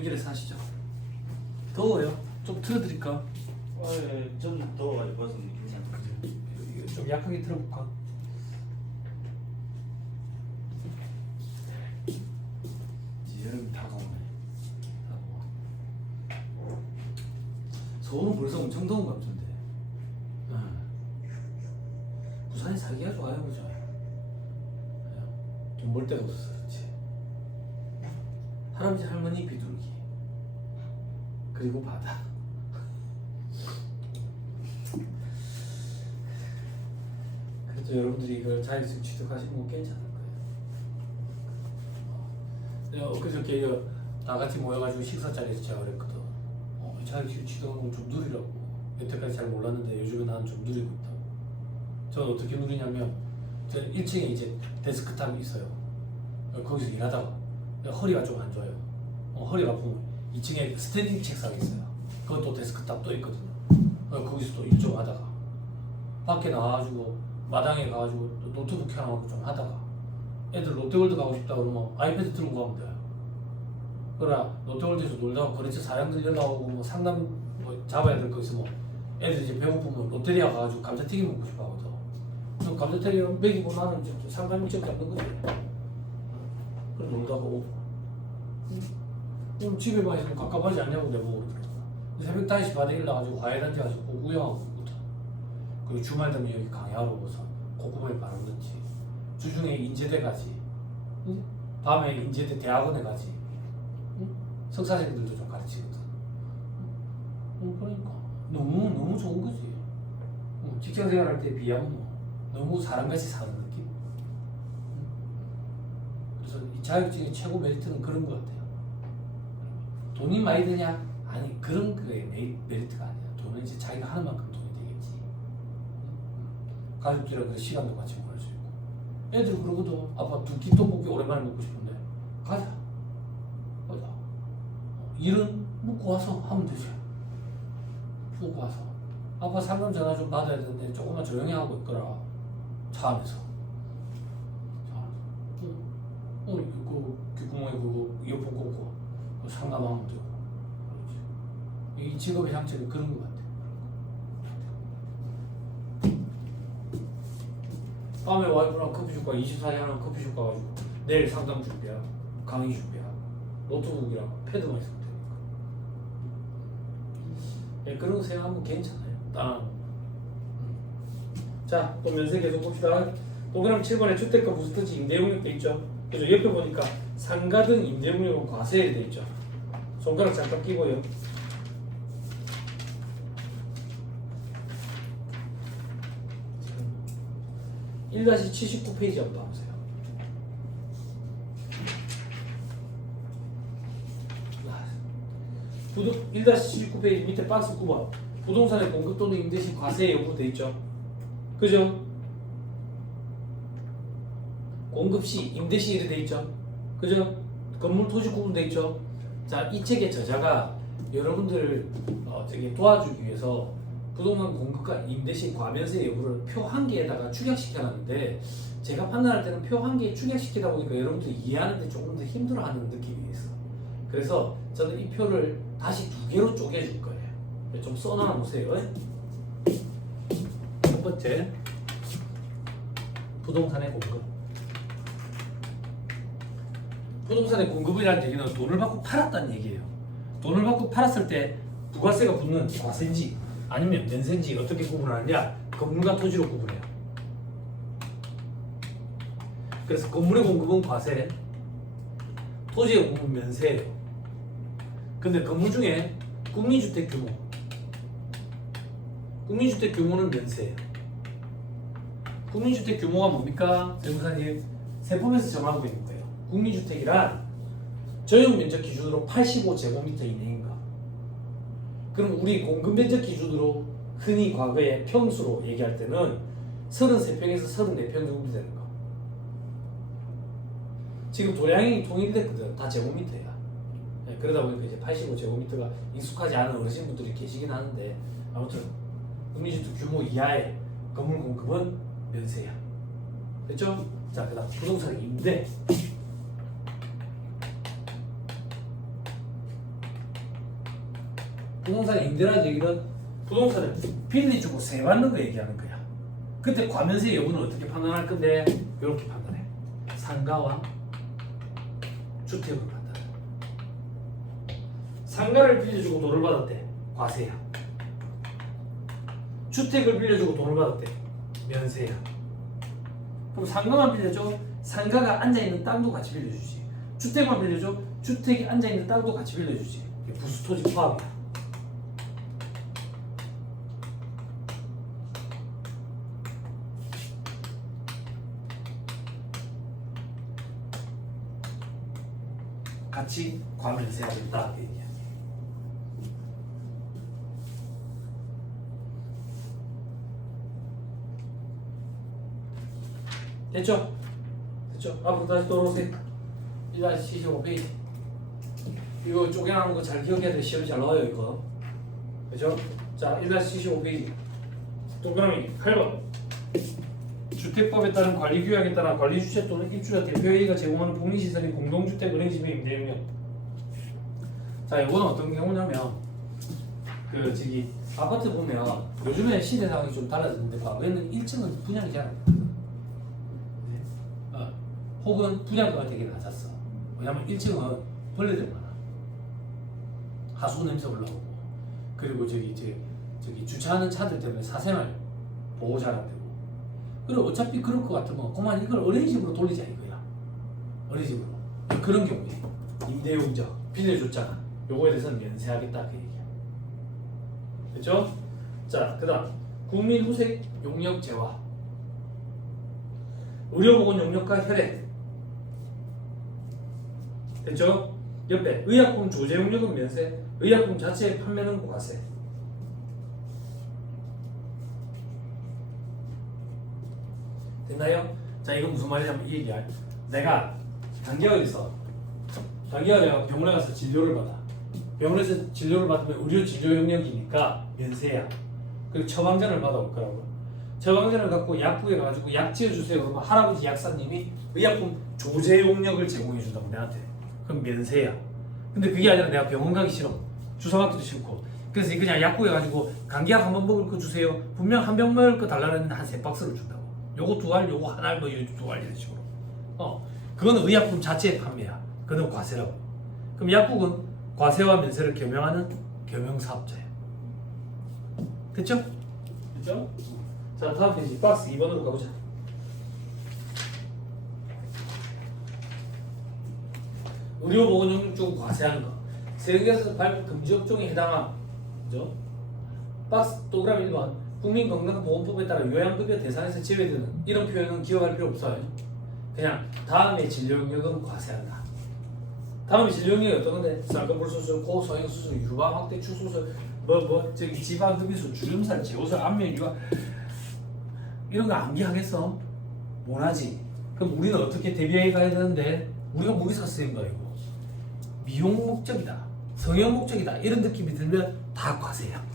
오른길에 사시죠. 더워요. 좀 틀어드릴까? 예, 좀 더워가지고 벌써 느낌이 안 나죠. 이거 좀 약하게 틀어볼까? 이제 여름이 다가오네. 서울은 벌써 엄청 더운 것 같은데. 부산에 살기가 좋아요, 그죠? 돈 벌 데가 없어서 그렇지. 할아버지 할머니 비둘기 그리고 바다. 그래도 여러분들이 이걸 자격증 취득하시면 뭐 괜찮을 거예요. 엊그저께 이거 다 같이 모여가지고 식사 자리에서 제가 그랬거든. 자격증 취득하는 건 좀 누리라고. 여태까지 잘 몰랐는데 요즘에 나는 좀 누리고 있다. 저는 어떻게 누리냐면, 저 1층에 이제 데스크탑이 있어요. 거기서 일하다가 허리가 좀 안 좋아요. 허리가 아프면 2층에 스탠딩 책상이 있어요. 그것도 데스크탑 또 있거든요. 거기서 또 일 좀 하다가 밖에 나와가지고 마당에 가가지고 또 노트북 켜놓고 좀 하다가 애들 롯데월드 가고 싶다 그러면 아이패드 들고 가면 돼요. 그러나 롯데월드에서 놀다가 거래처 사장들 연락 오고 뭐 상담 뭐 잡아야 될 거 있으면 애들 이제 배고프면 롯데리아 가가지고 감자튀김 먹고 싶어 하거든. 그럼 감자튀김 먹이고 나는 이제 상담일정 잡는 거지. 그래 놀다가 오고. 그럼 집에만 있으면 갑갑하지 않냐고 내보고 그러더라고. 새벽 5시 반에 일어나가지고 과외단지 가서 구경하고 오거든. 그리고 주말 되면 여기 강야로 오서 콧구멍에 바람 넣지. 주중에 인제대 가지. 응? 밤에 인제대 대학원에 가지. 응? 석사생들도 좀 가르치거든. 그러니까 너무 좋은 거지. 직장 생활할 때 비하면 뭐 너무 사람같이 사는 느낌. 그래서 이 자격증의 최고 메리트는 그런 것 같아요. 돈이 많이 드냐? 아니 그런 그게 메리트가 아니야. 돈은 이제 자기가 하는 만큼 돈이 되겠지. 가족들이랑 그 시간도 같이 보낼 수 있고. 애들 그러거든. 아빠 두 끼 떡볶이 오랜만에 먹고 싶은데 가자. 일은 먹고 와서 하면 되지. 먹고 와서 아빠 상담 전화 좀 받아야 되는데 조금만 조용히 하고 있거라. 차 안에서. 그 귓구멍에 그거 이어폰 꽂고 상담하면 되고. 그렇지. 이 직업의 장점이 그런 것 같아. 밤에 와이프랑 커피숍 가 24시간 커피숍 가가지고 내일 상담 준비야, 강의 준비야, 노트북이랑 패드만 있으면 되니까. 그런 거 생각하면 괜찮아요. 나는. 자, 또 면세 계속 봅시다. 동그라미 7번에 주택과 부스터지 임대용역 돼 있죠. 그죠? 옆에 보니까 상가 등 임대용역은 과세에 돼 있죠. 손가락 잠깐 끼고요. (1-79페이지) 한번 봐보세요. 부동 1-79페이지 밑에 박스 9번 부동산의 공급 또는 임대 시 과세 여부 돼 있죠. 그죠? 공급 시, 임대 시 이렇게 돼 있죠. 그죠? 건물 토지 구분 돼 있죠. 자, 이 책의 저자가 여러분들을 도와주기 위해서 부동산 공급과 임대 시 과면세 여부를 표 한 개에다가 축약시켜 놨는데, 제가 판단할 때는 표 한 개에 축약시키다 보니까 여러분들이 이해하는데 조금 더 힘들어하는 느낌이 있어. 그래서 저는 이 표를 다시 2개로 쪼개줄 거예요. 좀 써놔 보세요. 첫 번째, 부동산의 공급. 부동산의 공급이라는 얘기는 돈을 받고 팔았다는 얘기예요. 돈을 받고 팔았을 때 부가세가 붙는 과세인지 아니면 면세인지 어떻게 구분하느냐? 건물과 토지로 구분해요. 그래서 건물의 공급은 과세, 토지의 공급은 면세예요. 근데 건물 중에 국민주택 규모는 면세예요. 국민주택 규모가 뭡니까? 세무사님, 세법에서 정하고 있는 거예요. 국민주택이란 저용 면적 기준으로 85제곱미터 이내인가? 그럼 우리 공급 면적 기준으로 흔히 과거에 평수로 얘기할 때는 33평에서 34평 정도 되는 거. 지금 도량이 통일됐거든. 다 제곱미터야. 그러다 보니까 이제 85제곱미터가 익숙하지 않은 어르신분들이 계시긴 하는데, 아무튼 국민주택 규모 이하의 건물 공급은 면세야. 됐죠? 자, 그 다음 부동산 임대. 부동산 임대라는 얘기는 부동산을 빌려주고 세받는 거 얘기하는 거야. 그때 과면세 여부는 어떻게 판단할 건데 이렇게 판단해. 상가와 주택을 판단해. 상가를 빌려주고 돈을 받았대. 과세야. 주택을 빌려주고 돈을 받았대. 면세야. 그럼 상가만 빌려줘. 상가가 앉아있는 땅도 같이 빌려주지. 주택만 빌려줘. 주택이 앉아있는 땅도 같이 빌려주지. 이게 부수토지 포함이야. 같이 과면세가 된다. 그 얘기야. 됐죠? 됐죠? 앞으로 다시 돌아오세요. 1-75페이지. 이거 쪼개나는 거 잘 기억해야 돼. 시험이 잘 나와요, 이거. 그죠? 자, 1-75페이지. 동그라미 8번. 주택법에 따른 관리규약에 따라 관리주체 또는 입주자 대표회의가 제공하는 복리시설인 공동주택 은행집의 임대용역. 자, 이거는 어떤 경우냐면 저기 아파트 보면 요즘에 시대 상황이 좀 달라졌는데 과거에는 1층은 분양이 잘 안 됐거든. 혹은 분양가가 되게 낮았어. 왜냐면 1층은 벌레들 많아. 하수 냄새 올라오고 그리고 저기 주차하는 차들 때문에 사생활 보호 잘 안 되고. 그리고 어차피 그럴 것 같으면 그만 이걸 어린이집으로 돌리자 이거야. 어린이집으로. 그런 경우에 임대용적 빌려줬잖아. 요거에 대해서는 면세하겠다 그 얘기야. 됐죠? 자, 그다음 국민후생 용역 재화, 의료보건 용역과 혈액. 됐죠? 옆에 의약품 조제 용역은 면세, 의약품 자체의 판매는 과세. 됐나요? 자, 이건 무슨 말이냐면 이 얘기야. 내가 단기간에서 병원에 가서 진료를 받아. 병원에서 진료를 받으면 의료 진료 용역이니까 면세야. 그리고 처방전을 받아올 거라고. 처방전을 갖고 약국에 가가지고 약 지어주세요. 그러면 할아버지 약사님이 의약품 조제 용역을 제공해 준다고 내한테. 그럼 면세야. 근데 그게 아니라 내가 병원 가기 싫어. 주사 맞기도 싫고. 그래서 그냥 약국에 가지고 감기약 한 번 먹을 거 주세요. 분명 한 병 먹을 거 달라는 했는데 한 3박스를 준다고. 요거 2알, 요거 하나, 뭐 이런 2알 이런 식으로. 그거는 의약품 자체의 판매야. 그건 과세라고. 그럼 약국은 과세와 면세를 겸용하는 겸용사업자야. 됐죠? 됐죠? 자, 다음 페이지 박스 2번으로 가보자. 의료보건 용역 중 과세하는 거. 세계에서 발표 금지 업종에 해당함. 그죠? 박스 동그라미 1번. 국민건강보험법에 따라 요양급여 대상에서 제외되는 이런 표현은 기억할 필요 없어요. 그냥 다음에 진료용역은 과세한다. 다음에 진료용역이 어떤 건데? 쌍꺼풀수술, 고성형수술, 유방 확대 축수술, 저기 지방흡입술, 주름살, 제호술, 안면 유방 이런 거 암기하겠어? 못하지. 그럼 우리는 어떻게 대비해 가야 되는데? 우리가 무리사 쓰는 거 이거. 미용 목적이다, 성형 목적이다 이런 느낌이 들면 다 과세야.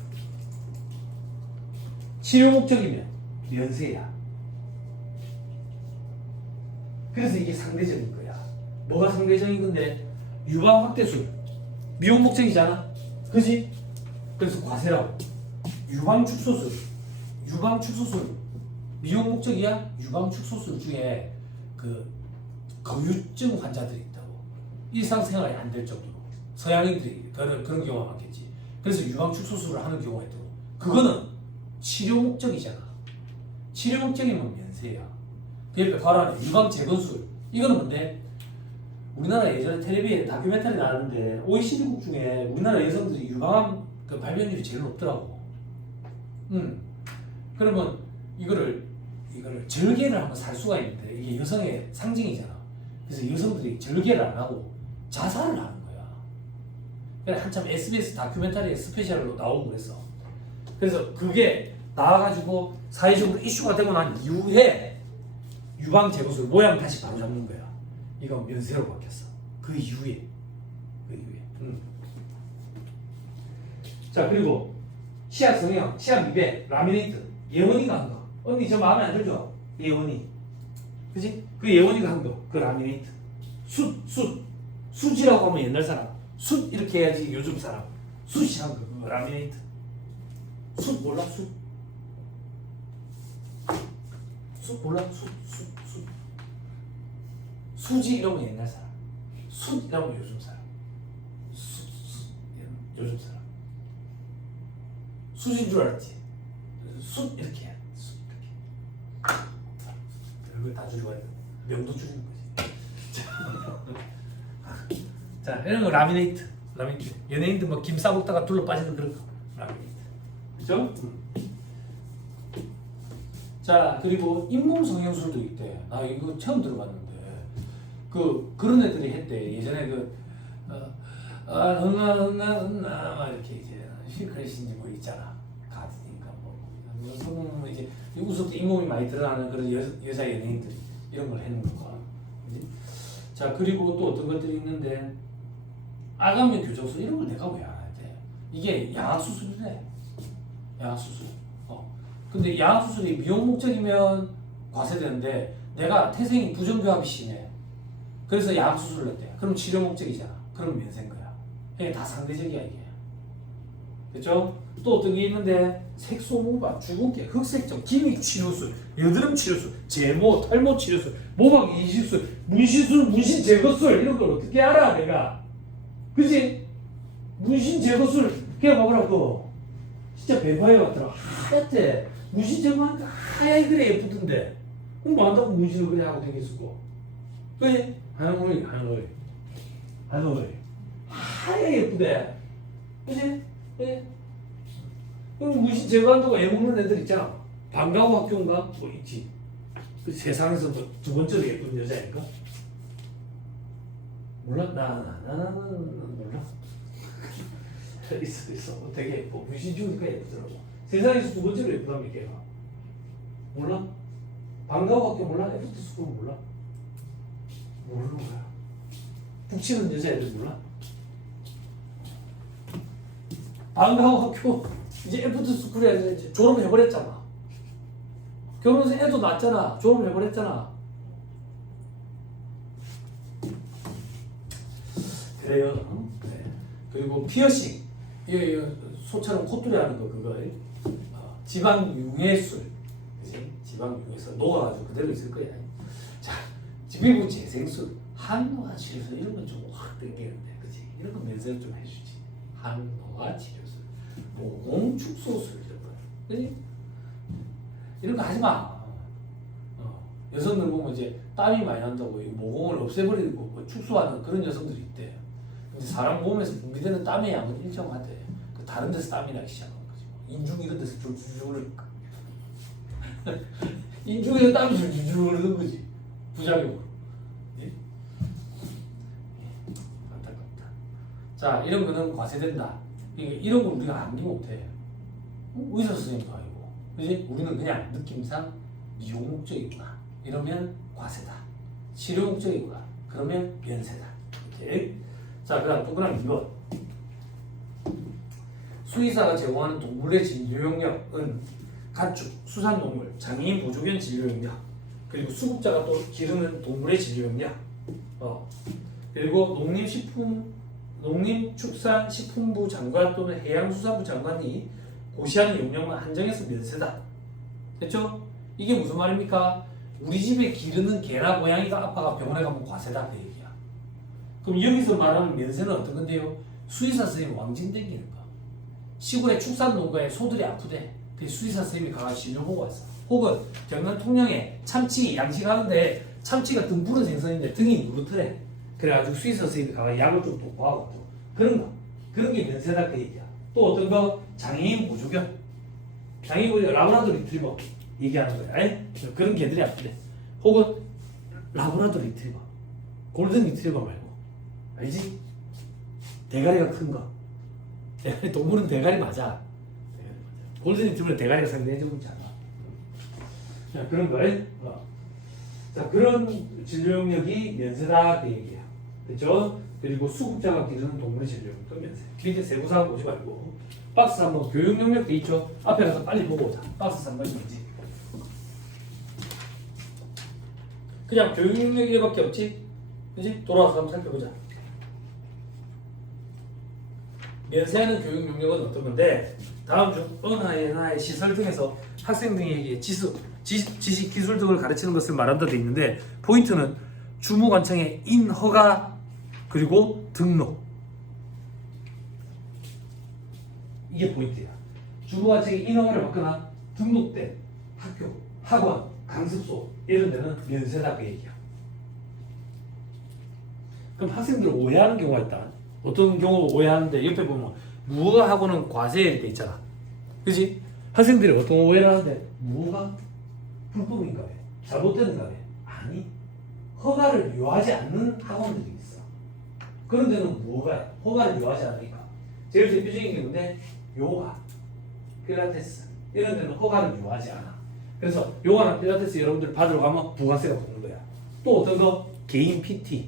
치료 목적이면 면세야. 그래서 이게 상대적인 거야. 뭐가 상대적인 건데? 유방 확대술 미용 목적이잖아, 그지? 그래서 과세라고. 유방 축소술 미용 목적이야. 유방 축소술 중에 그 거유증 환자들이 있다고. 일상생활이 안 될 정도로 서양인들이 그런 경우가 많겠지. 그래서 유방 축소술을 하는 경우가 있다고. 그거는 치료 목적이잖아. 치료 목적이면 면세야. 그 옆에 바로 안에 유방 재건술, 이거는 뭔데? 우리나라 예전에 텔레비에 다큐멘터리 나왔는데 OECD국 중에 우리나라 여성들이 유방암 그 발병률이 제일 높더라고. 그러면 이거를 절개를 하면 살 수가 있는데 이게 여성의 상징이잖아. 그래서 여성들이 절개를 안 하고 자살을 하는 거야. 그래 한참 SBS 다큐멘터리에 스페셜로 나오고 그랬어. 그래서 그게 나와가지고 사회적으로 이슈가 되고 난 이후에 유방 재건술 모양 다시 바로 잡는 거야. 이건 면세로 바뀌었어. 그 이후에. 자, 그리고 치아 성형, 치아 미백, 라미네이트, 예원이가 한 거. 언니 저 마음에 안 들죠? 예원이. 그지? 그 예원이가 한 거. 그 라미네이트. 숯이라고 하면 옛날 사람. 숯 이렇게 해야지 요즘 사람. 숯이 한 거. 라미네이트. 숯 몰라? 숯? 숯 몰라? 숯. 수지 이런 거 옛날 사람. 숯 이런 거 요즘 사람. 숯 요즘 사람. 수지인 줄 알았지? 숯 이렇게 해. 숯 이렇게. 이걸 다 줄이고 명도 줄이는 거지. 자, 이런 거 라미네이트. 연예인들 뭐 김 싸먹다가 둘러 빠지는 그런 거. 라미네이트. 그죠? 자, 그리고 잇몸 성형술도 있대. 나 이거 처음 들어봤는데. 그런 애들이 했대. 예전에 막 이렇게 이제 시크릿인지 뭐 있잖아. 가든인가 뭐. 여성은 이제 웃을 때 잇몸이 많이 드러나는 그런 여자 연예인들이 이런 걸 해놓은 거야. 그지? 자, 그리고 또 어떤 것들이 있는데, 아가미 교정술 이런 걸 내가 왜 알아야 돼? 이게 양악수술이래. 양악수술. 근데 양악수술이 미용 목적이면 과세되는데, 내가 태생이 부정교합이 심해. 그래서 양악수술을 했대. 그럼 치료 목적이잖아. 그럼 면세인 거야. 이게 다 상대적이야, 이게. 그죠? 또 어떤 게 있는데, 색소모발, 주근깨, 흑색점, 기믹 치료술, 여드름 치료술, 제모, 탈모 치료술, 모방 이식술, 문신술, 문신 제거술 이런 걸 어떻게 알아, 내가? 그지? 문신 제거술, 걔 먹으라고. 진짜 뱀파이어 같더라. 하얗대. 문신 제거하니까 하얗게 그래 예쁘던데. 그럼 뭐 한다고 문신을 그래 하고 다녔었고. 그지? 하얀 머리. 하얗게 예쁘대. 그지? 그지? 그럼 문신 제거한다고 애 먹는 애들 있잖아. 방과후 학교인가? 뭐 있지. 그 세상에서 두 번째로 예쁜 여자인가? 몰라? 나는 몰라. 있어. 되게 예뻐. 문신 주니까 예쁘더라고. 세상에서 두 번째로 예쁘다며 걔가. 몰라? 방과후 학교 몰라? 애프터 스쿨 몰라? 모르는 거야. 북치는 여자애들 몰라? 방과후 학교 이제 애프터 스쿨에 이제 졸업해버렸잖아. 결혼해서 애도 낳았잖아. 졸업해버렸잖아. 그래요. 네. 그리고 피어싱. 이거 소처럼 콧뚜리 하는 거 그거. 지방 융해술. 그치? 지방 융해술 녹아가지고 그대로 있을 거야. 자, 피부 재생술, 한노화 치료술 이런 건 좀 확 땡기는데, 그치? 이런 건 면세를 좀 해주지. 한노화 치료술, 모공 축소술 이런 거, 그치? 이런 거 하지 마. 여성들 보면 이제 땀이 많이 난다고 이 모공을 없애버리고 뭐 축소하는 그런 여성들이 있대. 근데 사람 몸에서 분비되는 땀의 양은 일정하대. 다른 데서 땀이 나기 시작하는 거지. 인중 이런 데서 줄줄줄 인중에서 땀이 줄줄줄 흐르는 거지. 부작용으로. 네? 안타깝다. 자, 이런 거는 과세된다. 이런 거 우리가 암기 못해. 의사 선생님도 아니고. 그지? 우리는 그냥 느낌상 미용 목적이구나. 이러면 과세다. 치료 목적이구나. 그러면 면세다. 이렇게. 자, 그 다음 동그라미 2번. 수의사가 제공하는 동물의 진료 용역은 가축, 수산동물, 장애인 보조견 진료 용역, 그리고 수급자가 또 기르는 동물의 진료 용역, 그리고 농림축산식품부 장관 또는 해양수산부 장관이 고시하는 용역만 한정해서 면세다. 됐죠? 이게 무슨 말입니까? 우리 집에 기르는 개나 고양이가 아빠가 병원에 가면 과세다 그 얘기야. 그럼 여기서 말하는 면세는 어떤 건데요? 수의사 선생님 왕진 댕기는 거. 시골의 축산농가에 소들이 아프대. 그 수의사 선생님이 가서 진료 보고 왔어. 혹은 경남 통영에 참치 양식하는데 참치가 등 부른 생선인데 등이 누렇더래. 그래가지고 수의사 선생님이 가서 약을 좀 도포하고 또 그런 거. 그런 게 면세다 그 얘기야. 또 어떤 거? 장애인 보조견. 장애인 보조견 라브라도 리트리버 얘기하는 거야. 에? 그런 개들이 아프대. 혹은 라브라도 리트리버, 골든 리트리버 말고 알지? 대가리가 큰 거. 대가리, 동물은 대가리 맞아. 골든 리트리버는 대가리가 상당히 적지 않아. 자, 그런 거. 자, 그런 진료 용역이 면세다 그 얘기야. 됐죠? 그리고 수급자가 기르는 동물의 진료 용역도 면세. 길게 세부사항 보지 말고 박스 3번 교육 용역 돼 있죠? 앞에 가서 빨리 보고 오자. 박스 3번이 뭔지. 그냥 교육 용역 이밖에 없지? 그지? 돌아와서 한번 살펴보자. 면세하는 교육 용역은 어떤 건데 다음 중 어느 하나의 시설 등에서 학생 등에게 지식, 기술 등을 가르치는 것을 말한다 돼 있는데 포인트는 주무관청의 인허가 그리고 등록 이게 포인트야. 주무관청의 인허가를 받거나 등록된 학교, 학원, 강습소 이런 데는 면세다 그 얘기야. 그럼 학생들 오해하는 경우가 있다. 어떤 경우 오해하는데 옆에 보면 무허가하고는 과세 이렇게 있잖아. 그지? 학생들이 어떤 오해를 하는데 무허가 불법인가 왜? 잘못되는가 왜? 아니 허가를 요하지 않는 학원들이 있어. 그런 데는 무허가야. 허가를 요하지 않으니까. 제일 대표적인 경우인데 요가, 필라테스 이런 데는 허가를 요하지 않아. 그래서 요가나 필라테스 여러분들 받으러 가면 부가세가 붙는 거야. 또 어떤 거? 개인 PT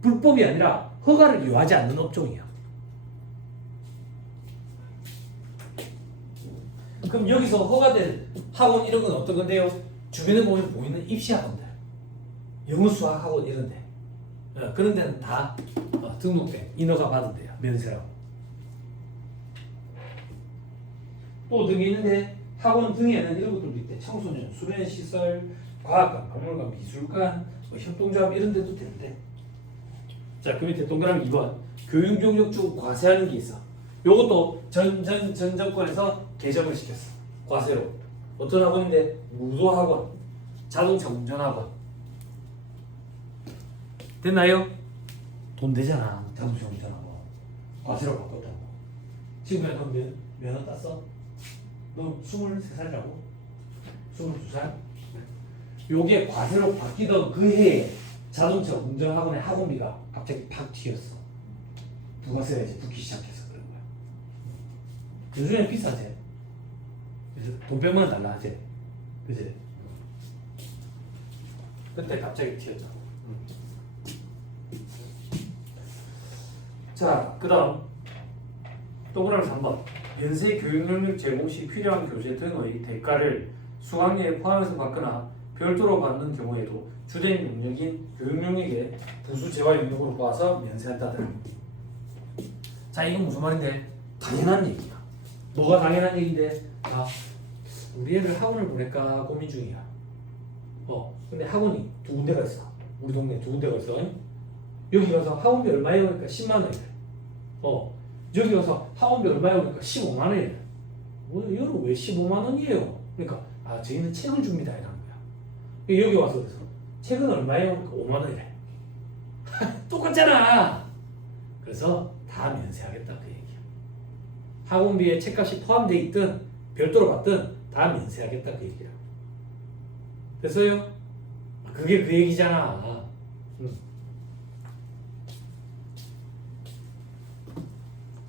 불법이 아니라 허가를 요하지 않는 업종이야. 그럼 여기서 허가된 학원 이런 건 어떤 건데요? 주변에 보이는 입시 학원들, 영어 수학 학원 이런 데 그런 데는 다 등록된 인허가 받은 데야. 면세라고. 또 등이 있는데 학원 등에는 이런 것들도 있대. 청소년, 수련 시설, 과학관, 박물관, 미술관, 협동조합 이런 데도 되는데. 자, 그 밑에 동그라미 2번 교육 용역 중 과세하는 게 있어. 요것도 전 정권에서 개정을 시켰어. 과세로. 어떤 학원인데 무도학원, 자동차 운전학원. 됐나요? 돈 되잖아. 자동차 운전학원. 과세로 바꿨다고. 지금이야 너 면허 땄어? 너 23살이라고? 22살? 요게 과세로 바뀌던 그 해에 자동차 운전학원의 학원비가 갑자기 팍 튀었어. 부가세가 이제 붙기 시작해서 그런 거야. 요즘엔 비싸지. 그래서 돈 100만 원 달라 하지. 그지? 그때 갑자기 튀었죠. 자, 그 다음 동그라미 3번 연세 교육 능력 제공 시 필요한 교재 등의 대가를 수강료에 포함해서 받거나 별도로 받는 경우에도 주된 용역인 교육 용역에 부수 재화 용역으로 보아서 면세한다더라. 자, 이건 무슨 말인데? 당연한 얘기야. 뭐가 당연한 얘기인데? 아, 우리 애를 학원을 보낼까 고민 중이야. 근데 학원이 두 군데가 있어. 우리 동네에 두 군데가 있어. 여기 가서 학원비 얼마예요? 그러니까 10만 원이래. 여기 가서 학원비 얼마예요? 그러니까 15만 원이래. 이거는 왜 15만 원이에요? 그러니까 저희는 책을 줍니다 이라는 거야. 여기 와서 그래서 책은 얼마예요? 그러니까 5만 원이래. 똑같잖아. 그래서 다 면세하겠다 그 얘기야. 학원비에 책값이 포함되어 있든 별도로 받든 다 면세하겠다 그 얘기야. 됐어요? 그게 그 얘기잖아.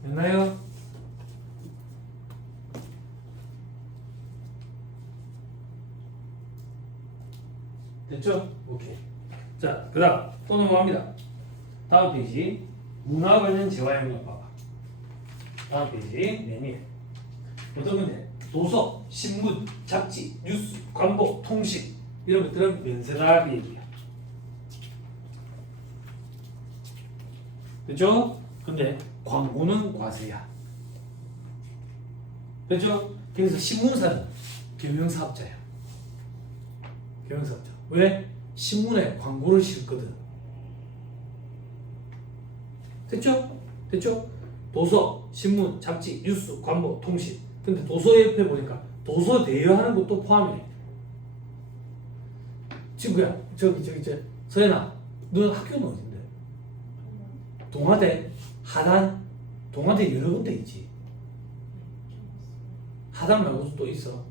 됐나요? 됐죠? 오케이. 자, 그 다음 또 넘어갑니다. 다음 페이지 문화 관련 재화 용역 봐봐. 다음 페이지 맨 위에 어떤 건데? 도서, 신문, 잡지, 뉴스, 광고, 통신 이런 것들은 면세다 그 얘기야. 그죠? 근데 광고는 과세야. 그죠? 그래서 신문사는 경영사업자야. 경영사업자. 왜? 신문에 광고를 실거든. 됐죠? 됐죠? 도서, 신문, 잡지, 뉴스, 광고, 통신. 근데 도서 옆에 보니까 도서 대여하는 것도 포함이네. 친구야, 서연아, 너 학교는 어딘데? 동아대, 하단, 동아대 여러 군데 있지. 하단 말고도 또 있어.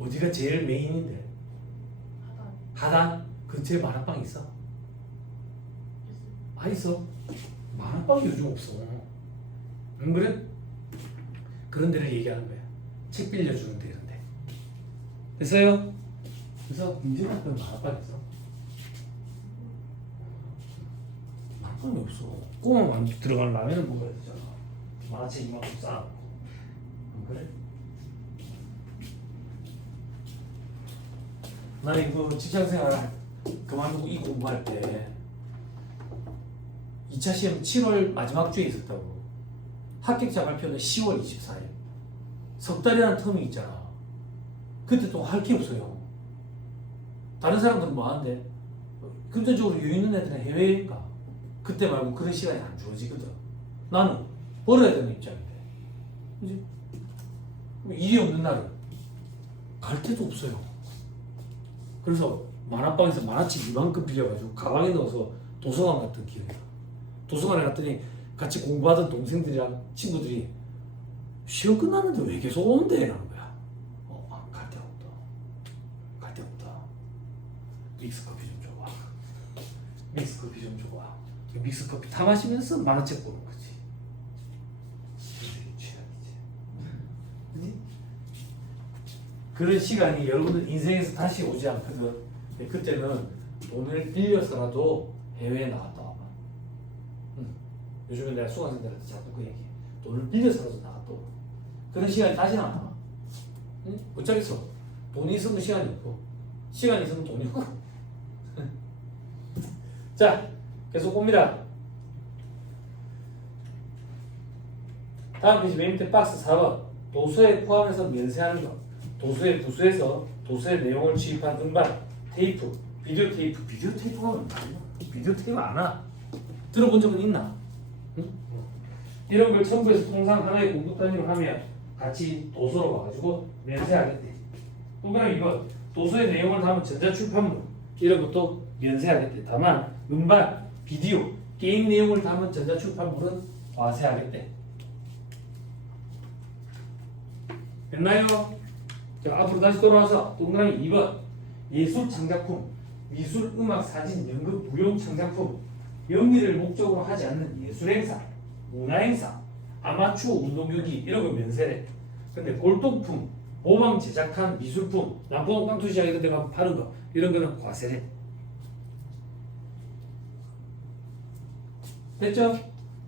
어디가 제일 메인인데? 하단 근처에 만화방 있어? 있어. 만화방이 요즘 없어. 안 그래? 그런 데를 얘기하는 거야. 책 빌려주는 데 이런 데. 됐어요? 그래서 민재학교는 만화방 있어? 만화방이 없어. 꼬마만 들어가는 라면은 먹어야 되잖아. 만화책 이만큼 쌓아놓고. 안 그래? 나 이거 직장생활 그만두고 이 공부할 때 2차 시험 7월 마지막 주에 있었다고. 합격자 발표는 10월 24일. 석 달이라는 텀이 있잖아. 그때 또 할 게 없어요. 다른 사람들은 뭐 하는데? 금전적으로 여유 있는 애들은 해외에 가. 그때 말고 그런 시간이 안 주어지거든. 나는 벌어야 되는 입장인데. 그지? 일이 없는 날은 갈 데도 없어요. 그래서 만화방에서 만화책 이만큼 빌려가지고 가방에 넣어서 도서관 갔던 기억이 나. 도서관에 갔더니 같이 공부하던 동생들이랑 친구들이 시험 끝났는데 왜 계속 오는데? 라는 거야. 갈 데 없다. 갈 데 없다. 믹스커피 좀 줘봐. 믹스커피 좀 줘봐. 믹스커피 타 마시면서 만화책 보는 거지. 취향이지. 그지? 그런 시간이 여러분들 인생에서 다시 오지 않거든. 그때는 돈을 빌려서라도 해외에 나갔다 와봐. 요즘에 내가 수강생들한테 자꾸 그 얘기해. 돈을 빌려서라도 나갔다 와. 그런 시간이 다시 나와. 응? 어쩌겠어. 돈이 있으면 시간이 없고, 시간이 있으면 돈이 없고. 자, 계속 봅니다. 다음 페이지 맨 밑에 박스 4번. 도서에 포함해서 면세하는 것. 도서의 부수에서 도서의 내용을 취입한 음반, 테이프, 비디오 테이프. 비디오 테이프가 뭐야? 비디오 테이프 안 와. 들어본 적은 있나? 응? 이런 걸 첨부해서 통상 하나의 공급 단위로 하면 같이 도서로 와가지고 면세하겠대. 또 그럼 이거 도서의 내용을 담은 전자출판물 이런 것도 면세하겠대. 다만 음반, 비디오, 게임 내용을 담은 전자출판물은 과세하겠대. 됐나요? 자, 앞으로 다시 돌아와서 동그라미 2번 예술 창작품, 미술, 음악, 사진, 연극, 무용 창작품 영리를 목적으로 하지 않는 예술행사, 문화행사, 아마추어 운동경기 이런 거 면세래. 근데 골동품, 모방 제작한 미술품, 남포동 깡통시장 이런 데 가면 파는 거 이런 거는 과세래. 됐죠?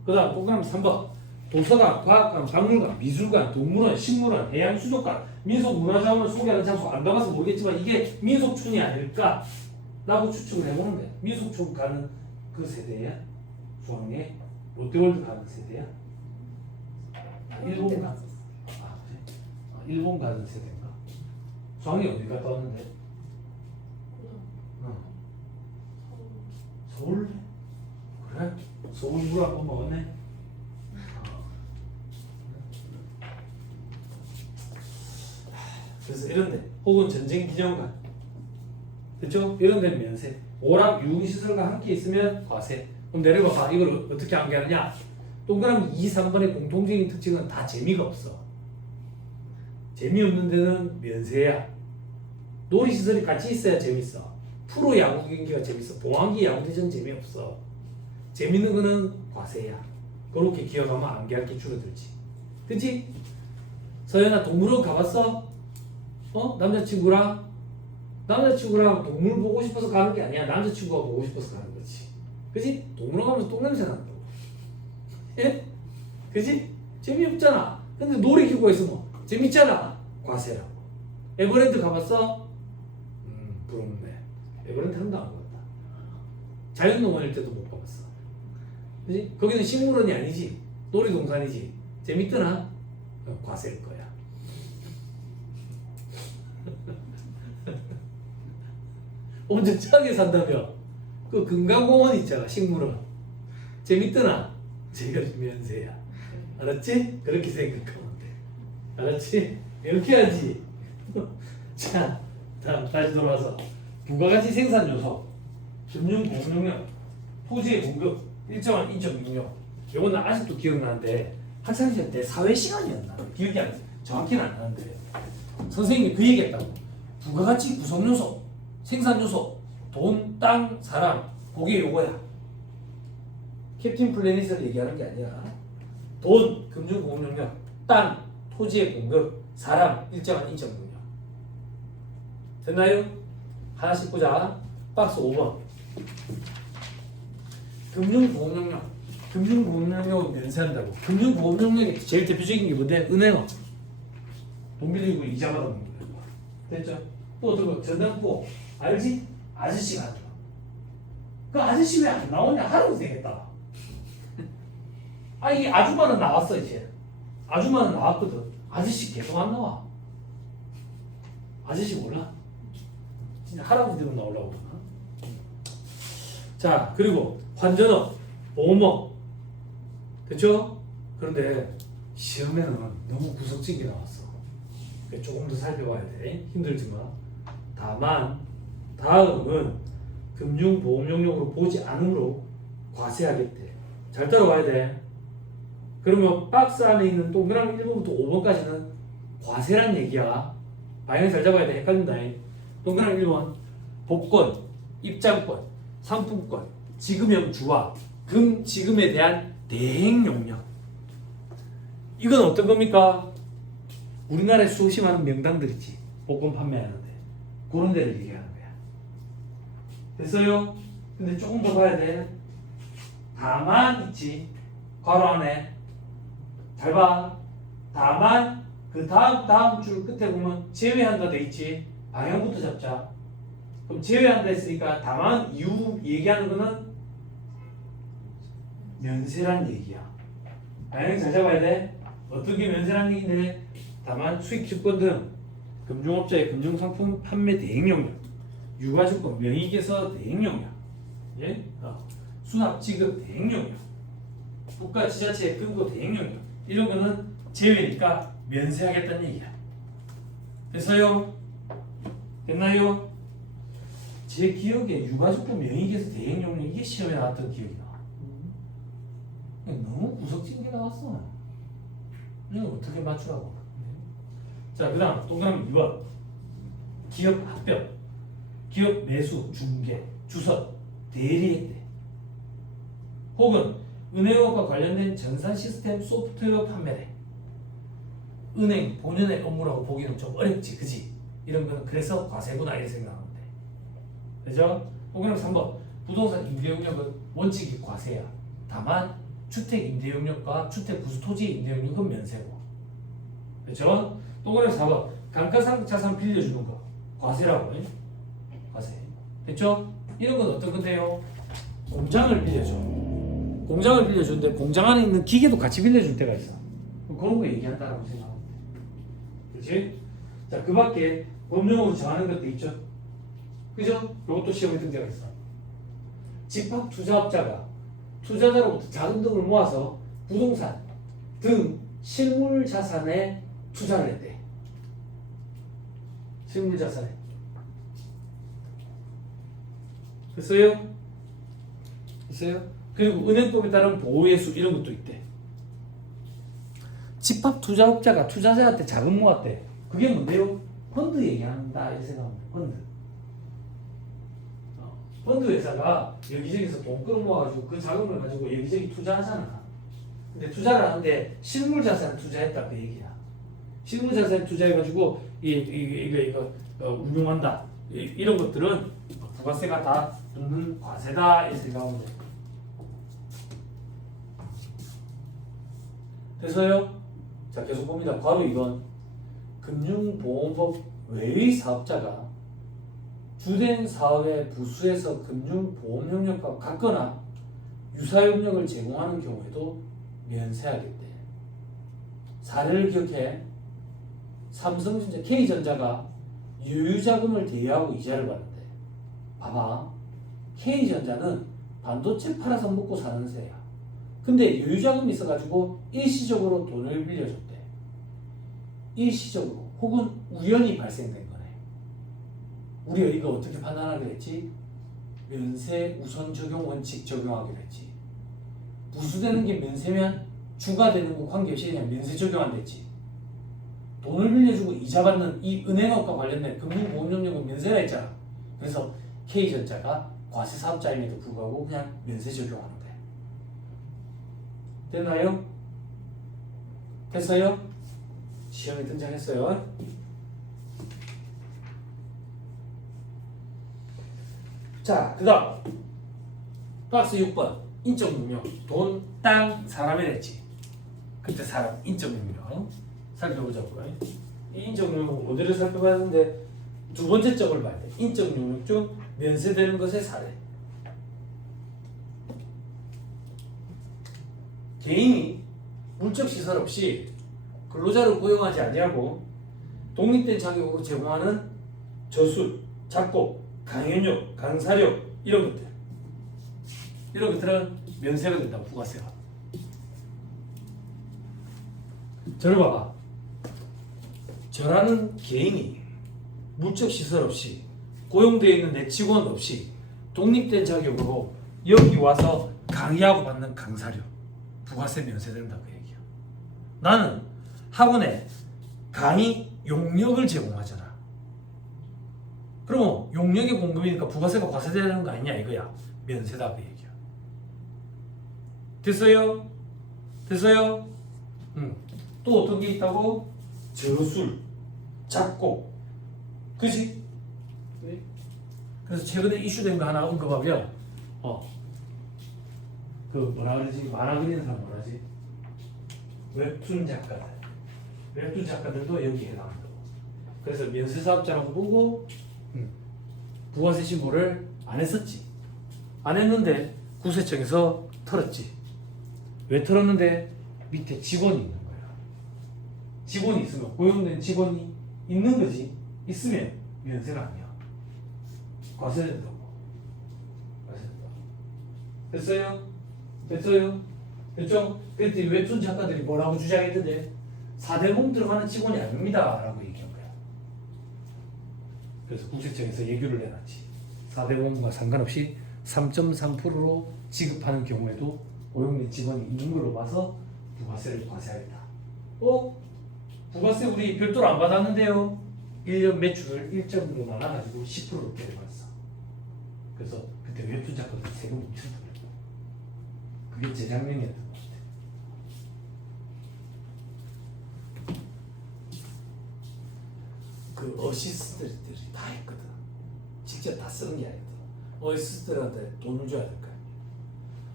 그 다음 동그라미 3번 도서관, 과학관, 박물관, 미술관, 동물원, 식물원, 해양수족관, 민속문화자원을 소개하는 장소 안 가봐서 모르겠지만 이게 민속촌이 아닐까? 라고 추측을 해보는 거야. 민속촌 가는 그 세대야? 중앙에 롯데월드 가는 세대야? 일본 가? 그래? 일본 가는 세대인가? 중앙에 어디 갔다 왔는데? 서울? 그래? 서울 물 한 번 먹었네? 그래서 이런데 혹은 전쟁기념관 그렇죠? 이런 데는 면세. 오락 유흥시설과 함께 있으면 과세. 그럼 내려봐봐. 이걸 어떻게 암기하느냐? 동그라미 2, 3번의 공통적인 특징은 다 재미가 없어. 재미없는 데는 면세야. 놀이시설이 같이 있어야 재밌어. 프로 야구 경기가 재밌어. 봉황기 야구대전 재미없어. 재밌는 거는 과세야. 그렇게 기억하면 암기할 게 줄어들지. 그치? 서연아 동물원 가봤어? 남자친구랑 동물 보고 싶어서 가는 게 아니야. 남자친구가 보고 싶어서 가는 거지. 그치? 동물원 가면서 똥냄새 난다고. 예? 그치? 재미없잖아. 근데 놀이기구가 있으면 재밌잖아. 과세라고. 에버랜드 가봤어? 부럽네. 에버랜드 한 번도 안 가봤다. 자연농원일 때도 못 가봤어. 그치? 거기는 식물원이 아니지. 놀이동산이지. 재밌더나? 과세일 거야. 엄청 짜게 산다며. 그 금강공원 있잖아. 식물원. 재밌더나? 제가 면세야. 알았지? 그렇게 생각하면 돼. 알았지? 이렇게 해야지. 자, 다음 다시 돌아와서 부가가치 생산 요소, 금융 공룡력, 토지의 공급, 일정한 인적 능력. 이건 나 아직도 기억나는데 학창시절 때 사회 시간이었나? 기억이 안 나. 정확히는 안 나는데 선생님이 그 얘기했다고. 부가가치 구성 요소, 생산 요소, 돈, 땅, 사람, 그게 요거야. 캡틴 플래닛을 얘기하는 게 아니라 돈, 금융 공급력, 땅, 토지의 공급, 사람, 일정한 인적 능력. 됐나요? 하나씩 보자. 박스 5번. 금융보험능력. 금융보험능력은 면세한다고. 금융보험능력이 제일 대표적인 게 뭔데? 은행원. 돈 빌리고 이자 받아먹는 거. 됐죠? 또 어떤 전당포. 알지? 아저씨가 하죠. 그 아저씨 왜 안 나오냐? 하라고 되겠다. 아 이게 아줌마는 나왔어 이제. 아줌마는 나왔거든. 아저씨 계속 안 나와. 아저씨 몰라? 진짜 할아버지로 나오려고 그러나? 자 그리고 환전어, 보험어 됐죠? 그런데 시험에는 너무 구석진 게 나왔어. 조금 더 살펴봐야 돼. 힘들지만 다만 다음은 금융보험 영역으로 보지 않으므로 과세하겠대. 잘 따라와야 돼. 그러면 박스 안에 있는 동그라미 1번부터 5번까지는 과세란 얘기야. 방향 잘 잡아야 돼. 헷갈린다. 동그라미 1번 복권, 입장권, 상품권, 지급형 주화, 지금에 대한 대행 용역. 이건 어떤 겁니까? 우리나라에 수없이 많은 명당들 있지. 복권 판매하는데 그런 데를 얘기하는 거야. 됐어요? 근데 조금 더 봐야 돼. 다만 있지. 괄호 안에 잘 봐. 다만 그 다음 줄 끝에 보면 제외한다 돼 있지. 방향부터 잡자. 그럼 제외한다 했으니까 다만 이유 얘기하는 거는 면세란 얘기야. 방향 잘 잡아야 돼. 어떤 게 면세란 얘기인데 다만 수익주권 등 금융업자의 금융상품 판매 대행용량, 유가주권 명의계서 대행용량, 예? 수납 지급 대행용량, 국가 지자체의 금고 대행용량 이런 거는 제외니까 면세하겠다는 얘기야. 됐어요? 됐나요? 제 기억에 유가주권 명의계서 대행용량 이게 시험에 나왔던 기억이 나. 너무 구석진 게 나왔어. 이거 어떻게 맞추라고? 자, 그 다음 동그라미 2번 기업 합병, 기업 매수, 중개, 주선, 대리했대. 혹은 은행업과 관련된 전산 시스템 소프트웨어 판매래. 은행 본연의 업무라고 보기는 좀 어렵지, 그지? 이런 거는 그래서 과세구나 이렇게 생각하면 돼. 그죠? 동그라미 3번 부동산 임대용역은 원칙이 과세야. 다만 주택 임대용역과 주택 부수 토지 임대용역은 면세고. 그렇죠? 동그라미 4번 감가상각 자산 빌려주는 거 과세라고. 과세. 됐죠? 이런 건 어떤 건데요? 공장을 빌려줘. 공장을 빌려주는데 공장 안에 있는 기계도 같이 빌려줄 때가 있어. 그런 거 얘기한다라고 생각하면 돼. 그렇지? 자, 그 밖에 법령으로 정하는 것도 있죠. 그죠? 이것도 시험에 든 데가 있어. 집합 투자업자가 투자자로부터 자금등을 모아서 부동산 등 실물 자산에 투자를 했대. 실물 자산에. 됐어요? 됐어요? 그리고 은행법에 따른 보호예수 이런 것도 있대. 집합 투자업자가 투자자한테 자금 모았대. 그게 뭔데요? 펀드 얘기한다 이렇게 생각하면 돼. 펀드. 펀드 회사가 여기저기서 돈 끌어모아가지고 그 자금을 가지고 여기저기 투자하잖아. 근데 투자를 하는데 실물 자산 투자했다 그 얘기야. 실물 자산 투자해가지고 이거 운용한다. 이런 것들은 부가세가 다 붙는 과세다 이렇게 생각하면 돼. 됐어요? 자, 계속 봅니다. 바로 이건 금융보험법 외의 사업자가 주된 사업의 부수에서 금융보험 영역과 같거나 유사 영역을 제공하는 경우에도 면세하겠대. 사례를 기억해. 삼성전자, K전자가 유유자금을 대여하고 이자를 받는데 봐봐. K전자는 반도체 팔아서 먹고 사는 새야. 근데 유유자금이 있어가지고 일시적으로 돈을 빌려줬대. 일시적으로 혹은 우연히 발생된 거네. 우리가 이거 어떻게 판단하기로 했지? 면세 우선 적용 원칙 적용하기로 했지. 부수되는 게 면세면 주가 되는 거 관계없이 그냥 면세 적용한다 했지. 돈을 빌려주고 이자 받는 이 은행업과 관련된 금융보험용역은 면세라 했잖아. 그래서 K전자가 과세 사업자임에도 불구하고 그냥 면세 적용하는 거야. 됐나요? 됐어요? 시험에 등장했어요. 자, 그 다음 박스 6번 인적 능력. 돈, 땅, 사람에 대했지. 그때 사람, 인적 능력 살펴보자고요. 이 인적 능력은 어디를 살펴봐야 하는데 두 번째 점을 봐야 돼. 인적 능력 중 면세되는 것의 사례. 개인이 물적 시설 없이 근로자를 고용하지 아니하고 독립된 자격으로 제공하는 저술, 작곡, 강연료, 강사료 이런 것들은 면세가 된다고. 부가세가. 저를 봐봐. 저라는 개인이 물적 시설 없이 고용되어 있는 내 직원 없이 독립된 자격으로 여기 와서 강의하고 받는 강사료 부가세 면세된다 그 얘기야. 나는 학원에 강의 용역을 제공하잖아. 그럼 용역의 공급이니까 부가세가 과세되는 거 아니냐 이거야. 면세다 그 얘기야. 됐어요? 됐어요? 또 어떤 게 있다고? 저술, 작곡, 그지? 네. 그래서 최근에 이슈된 거 하나 언급하면 그 뭐라 그러지? 만화 그리는 사람 뭐라 하지? 웹툰 작가들. 웹툰 작가들도 여기에 해당한다고. 그래서 면세사업자라고 보고 부가세 신고를 안 했었지. 안 했는데 국세청에서 털었지. 왜 털었는데 밑에 직원이 있는 거야. 직원이 있으면 고용된 직원이 있는 거지. 있으면 면세가 아니야. 과세된다고. 과세된다. 됐어요? 됐어요? 됐죠? 그때 웹툰 작가들이 뭐라고 주장했던데 4대보험 들어가는 직원이 아닙니다 라고 얘기한 거야. 그래서 국세청에서 예규를 내놨지. 4대보험과 상관없이 3.3%로 지급하는 경우에도 고용된 직원이 있는 걸로 봐서 부가세를 과세하겠다. 부가세 우리 별도로 안 받았는데요. 1년 매출을 1.5로 나눠가지고 10%로 때려봤어. 그래서 그때 웹툰 작가들 세금 엄청 털었다. 그게 재작년이었던 것 같아. 그 어시스트들이 다 했거든. 직접 다 쓰는 게 아니거든. 어시스트들한테 돈을 줘야 될 거 아니야.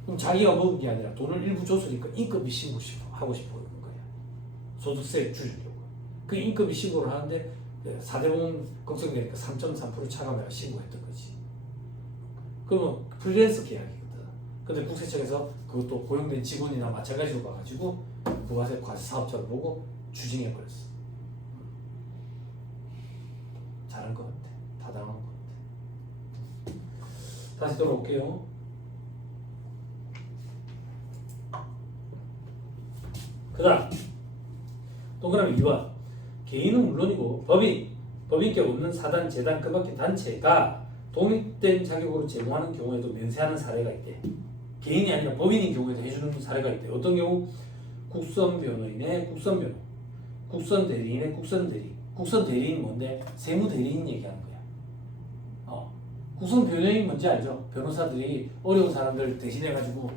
그럼 자기가 먹은 게 아니라 돈을 일부 줬으니까 인건비 신고 하고 싶어 하는 거야. 소득세 줄이려고. 그 인건비 신고를 하는데 4대보험 걱정되니까 3.3% 차감해서 신고했던 거지. 그러면 프리랜서 계약이거든. 근데 국세청에서 그것도 고용된 직원이나 마찬가지로 봐가지고 부가세 과세 사업자로 보고 추징해버렸어. 잘한 것 같아. 타당한 것 같아. 다시 돌아올게요. 그 다음 동그라미 2번. 개인은 물론이고 법인께 없는 사단, 재단, 그 밖의 단체가 독립된 자격으로 제공하는 경우에도 면세하는 사례가 있대. 개인이 아니라 법인인 경우에도 해주는 사례가 있대. 어떤 경우? 국선 변호인의 국선 변호, 국선 대리인의 국선 대리. 국선 대리인 뭔데? 세무 대리인 얘기하는 거야. 국선 변호인 뭔지 알죠? 변호사들이 어려운 사람들 대신해가지고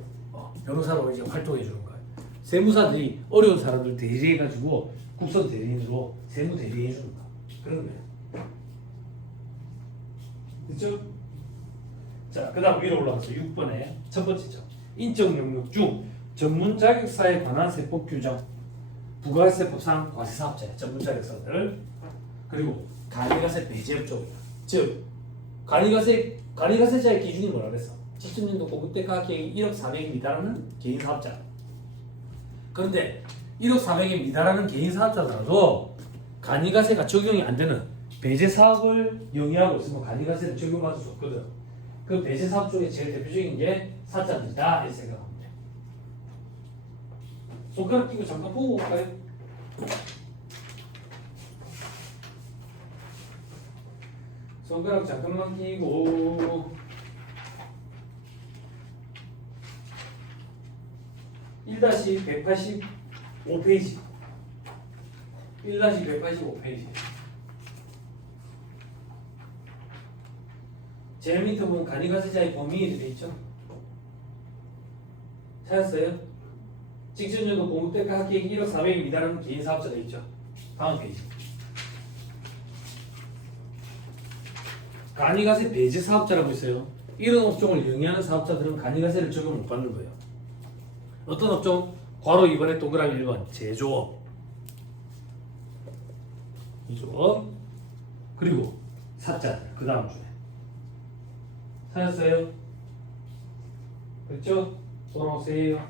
변호사로 이제 활동해 주는 거야. 세무사들이 어려운 사람들 대리해가지고 국선 대리인으로 세무 대리해 주는 거야. 그런 거야. 됐죠? 자, 그 다음 위로 올라가서 6번에 첫 번째죠. 인적 영역 중 전문 자격사에 관한 세법 규정. 부가세법상 과세사업자 전문 자격사들. 그리고 간이가세 배제업 쪽이야. 즉 간이가세자의 기준이 뭐라 그랬어? 직전년도 공급대 가격이 1억 400에 미달하는 개인 사업자. 그런데 1억 400에 미달하는 개인 사업자더라도 간이가세가 적용이 안 되는 배제 사업을 영위하고 있으면 간이가세를 적용받을 수 없거든. 그 배제 사업 중에 제일 대표적인 게 사업자들이다 이렇게 생각하면 돼. 손가락 끼고 잠깐 보고 올까요? 손가락 잠깐만 끼고 1-185페이지 1-185페이지 제일 밑에 보면 간이가세자의 범위에 되어 있죠? 찾았어요? 직전년도 공급대가 합계액 1억 400에 미달하는 개인 사업자가 있죠? 다음 페이지 간이가세 배제 사업자라고 있어요. 이런 업종을 영위하는 사업자들은 간이가세를 적용 못 받는 거예요. 어떤 업종? 괄호 2번에 동그라미 1번 제조업 이조업 그리고 사자들 그 다음 중에 찾았어요? 그렇죠? 돌아오세요.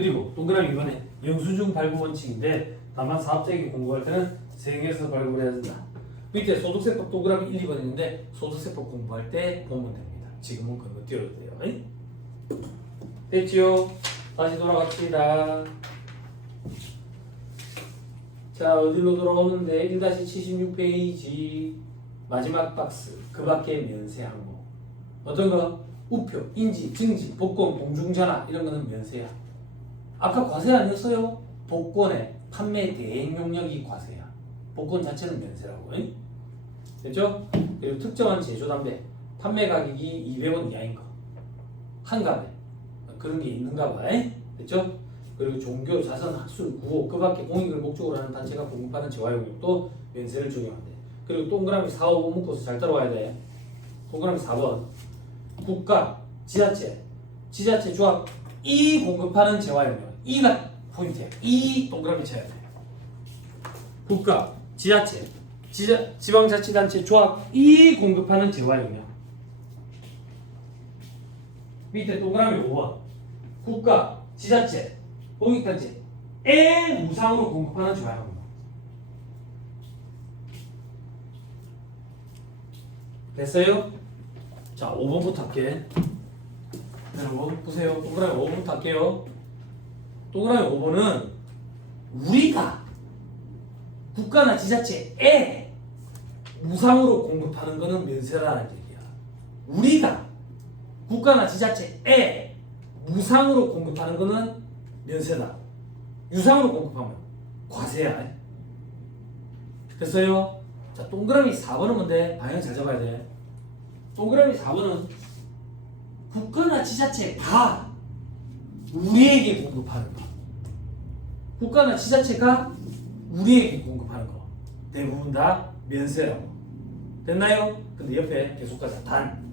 그리고 동그라미 2번에 영수증 발급 원칙인데 다만 사업자에게 공부할 때는 세경에서 발급을 해야 된다. 밑에 소득세법 동그라미 1, 2번 있는데 소득세법 공부할 때 보면 됩니다. 지금은 그거 띄워도 돼요. 응? 됐지요? 다시 돌아갑시다. 자, 어디로 돌아오는데 1-76페이지 마지막 박스 그 밖에 면세 항목 어떤 거? 우표, 인지, 증지, 복권, 공중전화 이런 거는 면세야. 아까 과세 아니었어요? 복권의 판매 대행 용역이 과세야. 복권 자체는 면세라고. 응? 됐죠? 그리고 특정한 제조담배 판매 가격이 200원 이하인 거 한 갑에 그런 게 있는가 봐. 됐죠? 그리고 종교, 자선, 학술, 구호 그 밖에 공익을 목적으로 하는 단체가 공급하는 재화용역도 면세를 적용한대. 그리고 동그라미 4, 5번 묶어서 잘 따라와야 돼. 동그라미 4번 국가, 지자체, 지자체 조합 이 공급하는 재화용역 이가 포인트야. 이 동그라미 쳐야 돼. 국가, 지자체, 지방자치단체 조합 이 공급하는 재화용역. 밑에 동그라미 5번 국가, 지자체, 공익단체에 무상으로 공급하는 재화용역. 됐어요? 자, 5번부터 할게. 여러분 보세요. 동그라미 5번부터 할게요. 동그라미 5번은 우리가 국가나 지자체에 무상으로 공급하는 거는 면세라는 얘기야. 우리가 국가나 지자체에 무상으로 공급하는 거는 면세다. 유상으로 공급하면 과세야. 됐어요? 자, 동그라미 4번은 뭔데? 방향 잘 잡아야 돼. 동그라미 4번은 국가나 지자체가 우리에게 공급하는 거. 국가나 지자체가 우리에게 공급하는 거. 대부분 다 면세라고. 됐나요? 근데 옆에 계속 가자. 단.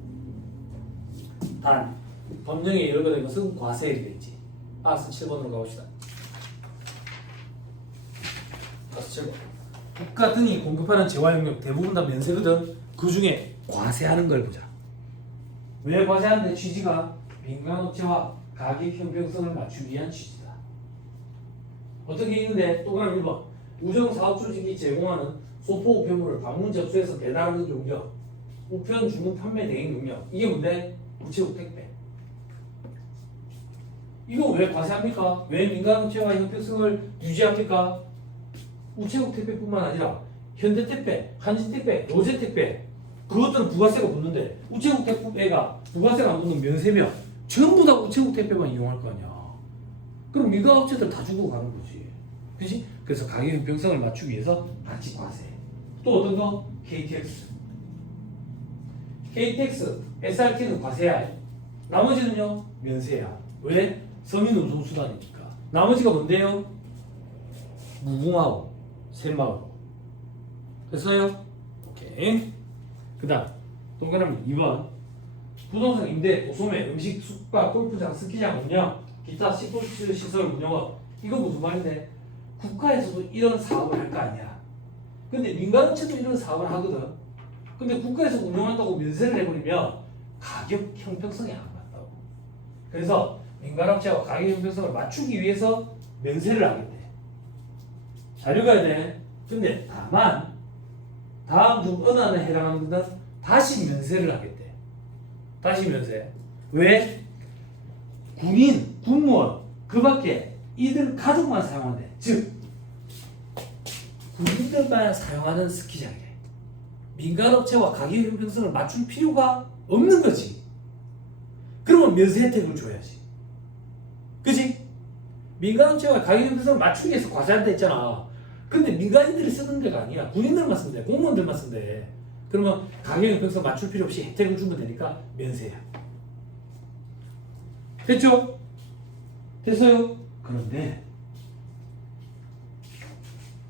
법령에 열거된 것은 과세일이 되지. 박스 7번으로 가봅시다. 박스 7번. 국가 등이 공급하는 재화용역 대부분 다 면세거든. 그 중에 과세하는 걸 보자. 왜 과세하는데? 취지가 민간업체와 가격 형평성을 맞추기 위한 취지다. 어떻게 있는데? 동그라미 1번 우정사업조직이 제공하는 소포 우편물을 방문 접수해서 배달하는 용역, 우편 주문 판매 대행 용역. 이게 뭔데? 우체국 택배. 이거 왜 과세합니까? 왜 민간업체와 형평성을 유지합니까? 우체국 택배뿐만 아니라 현대택배, 한진택배, 로제택배 그것들은 부가세가 붙는데 우체국 택배가 부가세가 안 붙는 면세면 전부 다 우체국 택배만 이용할 거 아니야. 그럼 민간업체들 다 주고 가는 거지. 그치? 그래서 가격 형평성을 맞추기 위해서 같이 과세. 또 어떤 거? KTX. KTX, SRT는 과세야. 나머지는요? 면세야. 왜? 서민운송수단이니까. 나머지가 뭔데요? 무궁화호, 새마을호. 됐어요? 오케이. 그 다음 동그라미 2번 부동산 임대, 도소매, 음식, 숙박, 골프장, 스키장 운영, 기타 스포츠 시설 운영업. 이거 무슨 말인데? 국가에서도 이런 사업을 할 거 아니야. 근데 민간업체도 이런 사업을 하거든. 근데 국가에서 운영한다고 면세를 해버리면 가격 형평성이 안 맞다고. 그래서 민간업체와 가격 형평성을 맞추기 위해서 면세를 하겠대. 잘 읽어야 돼. 근데 다만 다음 중 어느 하나에 해당하는 것은 다시 면세를 하겠대. 다시 면세. 왜? 군인, 군무원 그 밖에 이들 가족만 사용한대. 즉 군인들만 사용하는 스키장이래. 민간업체와 가격 형평성을 맞출 필요가 없는 거지. 그러면 면세 혜택을 줘야지. 그치? 민간업체와 가격 형평성을 맞추기 위해서 과세한다 했잖아. 근데 민간인들이 쓰는 데가 아니야. 군인들만 쓴대. 공무원들만 쓴대. 그러면 가격 형평성 맞출 필요 없이 혜택을 주면 되니까 면세야. 됐죠? 됐어요? 그런데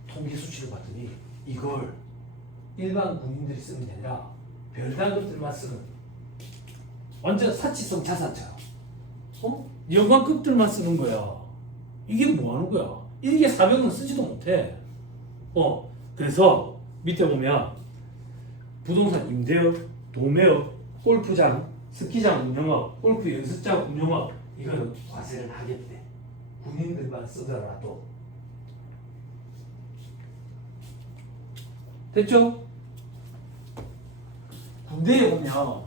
통계 수치를 봤더니 이걸 일반 군인들이 쓰는 게 아니라 별단급들만 쓰는 완전 사치성 자산처럼 여관급들만 쓰는 거야. 이게 뭐 하는 거야? 이게 400원 쓰지도 못해. 그래서 밑에 보면 부동산 임대업, 도매업, 골프장, 스키장 운영업, 골프 연습장 운영업 이거는 과세를 하겠대. 군인들만 쓰더라도. 됐죠? 군대에 보면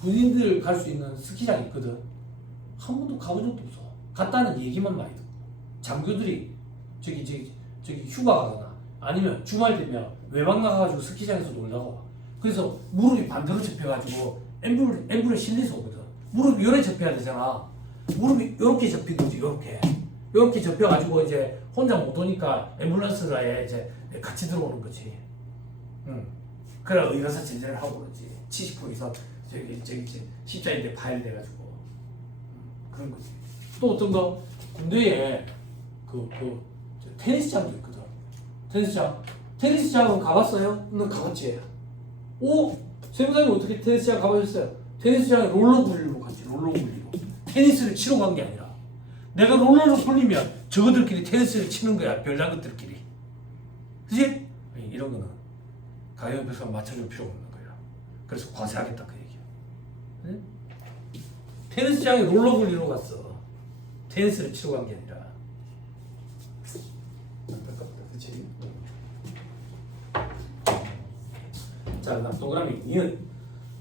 군인들 갈 수 있는 스키장이 있거든. 한 번도 가본 적도 없어. 갔다는 얘기만 많이 듣고. 장교들이 저기 휴가 가거나 아니면 주말 되면 외박 나가가지고 스키장에서 놀다가 와. 그래서 무릎이 반대로 접혀가지고 앰뷸에 실려서 오거든. 무릎이 요래 접혀야 되잖아. 무릎이 요렇게 접힌 거지, 요렇게 접혀가지고 이제 혼자 못 오니까 앰뷸런스에 이제 같이 들어오는 거지. 그래 의사사 제재를 하고 그러지. 70% 이상 저기 십자인대 파열돼가지고 그런 거지. 또 어떤 거 군대에 그 테니스장도 있거든. 테니스장은 가봤어요? 너 가봤지? 오, 세무사님 어떻게 테니스장 가보셨어요? 테니스장에 롤러 굴리러 갔지. 롤러 굴리러. 테니스를 치러 간 게 아니라 내가 롤러를 굴리면 저거들끼리 테니스를 치는 거야. 별난 것들끼리. 그지? 이런 거는 가격표가 맞춰줄 필요가 없는 거야. 그래서 과세하겠다 그 얘기야. 네? 테니스장에 롤러 굴리러 갔어. 테니스를 치러 간 게 아니라. 안타깝다, 그렇지? 자, 그다음 동그라미 니은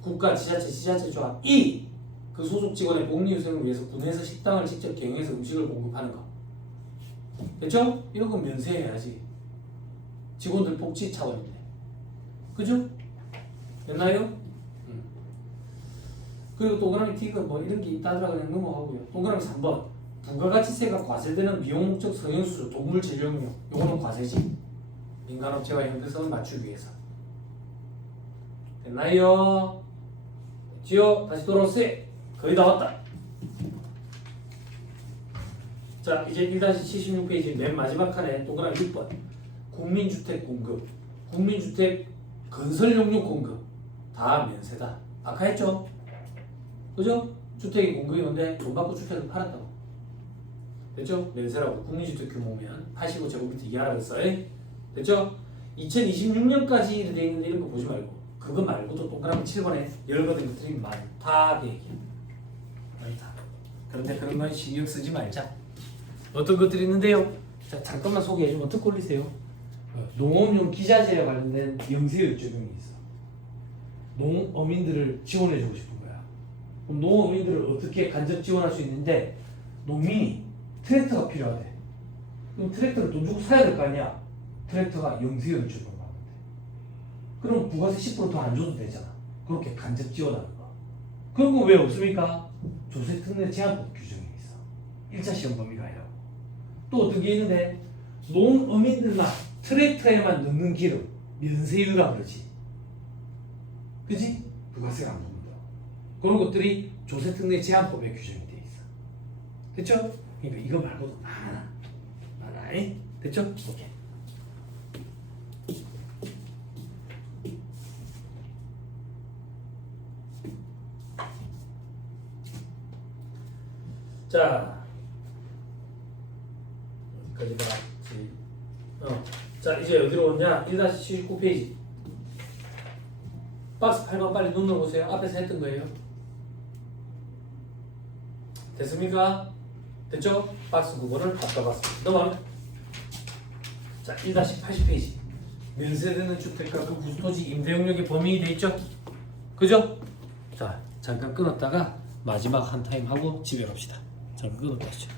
국가, 지자체, 지자체 조합. 이 그 소속 직원의 복리 유생을 위해서 군에서 식당을 직접 경영해서 음식을 공급하는 거. 됐죠? 이런 건 면세해야지. 직원들 복지 차원인데. 그죠? 됐나요? 그리고 동그라미 T가 뭐 이런 게 있다더라 그냥 넘어가고요. 동그라미 3번 부가가치세가 과세되는 미용 목적 성형수술 동물 재료용 요거는 과세지. 민간업체와 형평성을 맞추기 위해서. 됐나요? 됐지요? 다시 돌아오세요. 거의 다 왔다. 자 이제 1-76페이지 맨 마지막 칸에 동그라미 6번 국민주택 공급, 국민주택 건설용료 공급 다 면세다. 아까 했죠? 그죠? 주택이 공급이 오는데 돈 받고 주택을 팔았다고. 됐죠? 면세라고. 국민주택 규모면 85제곱미터 이하라고 써요. 됐죠? 2026년까지 이렇게 돼 있는데 이런 거 보지 말고 그거 말고도 동그라미 7번에 열거된 것들이 많다 그 얘기야. 많다. 그런데 그런 건 신경 쓰지 말자. 어떤 것들이 있는데요? 자 잠깐만 소개해주면 어떻게 올리세요? 농업용 기자재와 관련된 영세율 적용이 있어. 농어민들을 지원해주고 싶은 거야. 그럼 농어민들을 어떻게 간접 지원할 수 있는데 농민이 트랙터가 필요하대. 그럼 트랙터를 돈 주고 사야 될 거 아니야. 트랙터가 영세율 적용하면 돼. 그럼 부가세 10% 더 안 줘도 되잖아. 그렇게 간접 지원하는 거. 그런 거 왜 없습니까? 조세특례 제한법 규정이 있어. 1차 시험 범위가 아니라고. 또 어떤 게 있는데 농어민들만 트랙터에만 넣는 기름 면세유라 그러지. 그지? 부가세가 안 붙는다. 그런 것들이 조세특례 제한법에 규정이 돼 있어. 됐죠? 그러니까 이거 말고도 많아. 됐죠? 오케이. 자, 어디까지 봤지? 자, 이제 어디로 오냐? 1-79페이지. 박스 8번 빨리 눈으로 보세요. 앞에서 했던 거예요. 됐습니까? 됐죠? 박스 9번을 바꿔봤습니다. 넘어가면. 자, 1-80페이지. 면세되는 주택과 그 구토지 임대용역의 범위이 돼 있죠? 그죠? 자, 잠깐 끊었다가 마지막 한 타임 하고 집에 갑시다. 잠깐 끊었다 하죠.